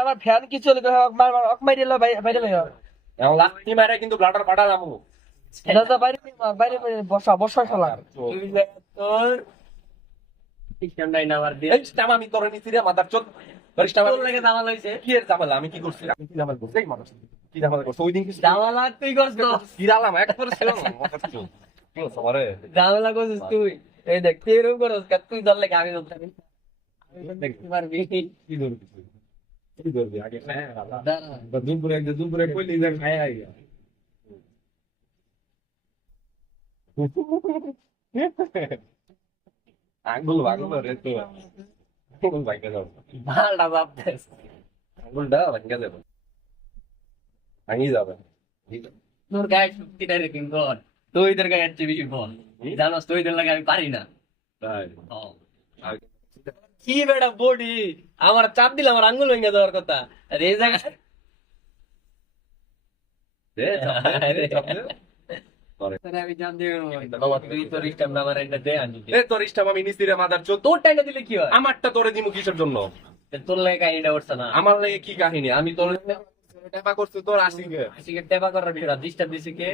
আমার ফ্যান কি চলে বাইরে বাইরে লাত্তি মারে কিন্তু ব্লাডার ফাটা যাবো। এটা তো বাইরে বাইরে বসা বসা খেলা তোর আমি তোর নিচি রে মাদার চোদ কি এর জামালা আমি কি করছি আমি কি জামাল করছি মানুষ কি জামাল করছি ওই দিন কি জামালা তুই করছো গিরালাম একবার ছিল না মাদার চোদ কি হলো সবারে জামালা করছিস তুই এই দেখ তুই এরকম করছিস তুই ধরলে আমি ধরতে পারবি কি ধরবি কি ধরবি আগে খায় দুপুরে কইলি যে খায় আইয়া আঙ্গুল রে তো আঙ্গুল ভাঙে যাবে ভালটা ভাবতেছ আঙ্গুলটা ভাঙে যাবে ভাঙি যাবে তোর গায়ে শক্তিটা রেখে কর তুই তোর গায়ে হচ্ছে বেশি বল জানোস তুই তোর লাগে আমি পারি না তাই কি বেটা বডি আমার চাপ দিলে আমার আঙ্গুল ভেঙে দেওয়ার কথা আর এই জায়গায় আমি চাপ দিব বাবা তুই তোর ইস্টাম না আমার এটা দে আনি তোর ইস্টাম আমি নিচি রে মাদার চোদ তোর টাইমে দিলে কি হয় আমারটা তোরে দিমু কিসের জন্য তোর লাগে কাহিনীটা উঠছে না আমার লাগে কি কাহিনী আমি তোর টেপা করছি তোর আশিকে আজকে টেপা করার বিষয়টা ডিস্টার্ব দিছে কে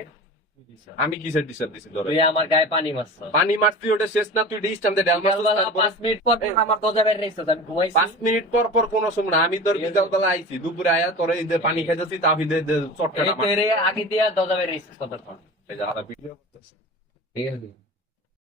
আমি কিসের ডিস্টার্ব দিছি তোরে তুই আমার গায়ে পানি মারছ পানি মারছি ওটা শেষ না তুই ডিস্টার্ব দে ডাল মারছিস 5 মিনিট পর আমার দরজা বের রেখছিস আমি ঘুমাইছি 5 মিনিট পর পর কোন সময় না আমি তোর বিকাল বেলা আইছি দুপুরে আয়া তোরে এই যে পানি খাইতেছি তাফি দে চটকাটা এই তেরে আগে দিয়া দরজা বের রেখছিস কতক্ষণ এই যে আলা ভিডিও করতেছে ঠিক আছে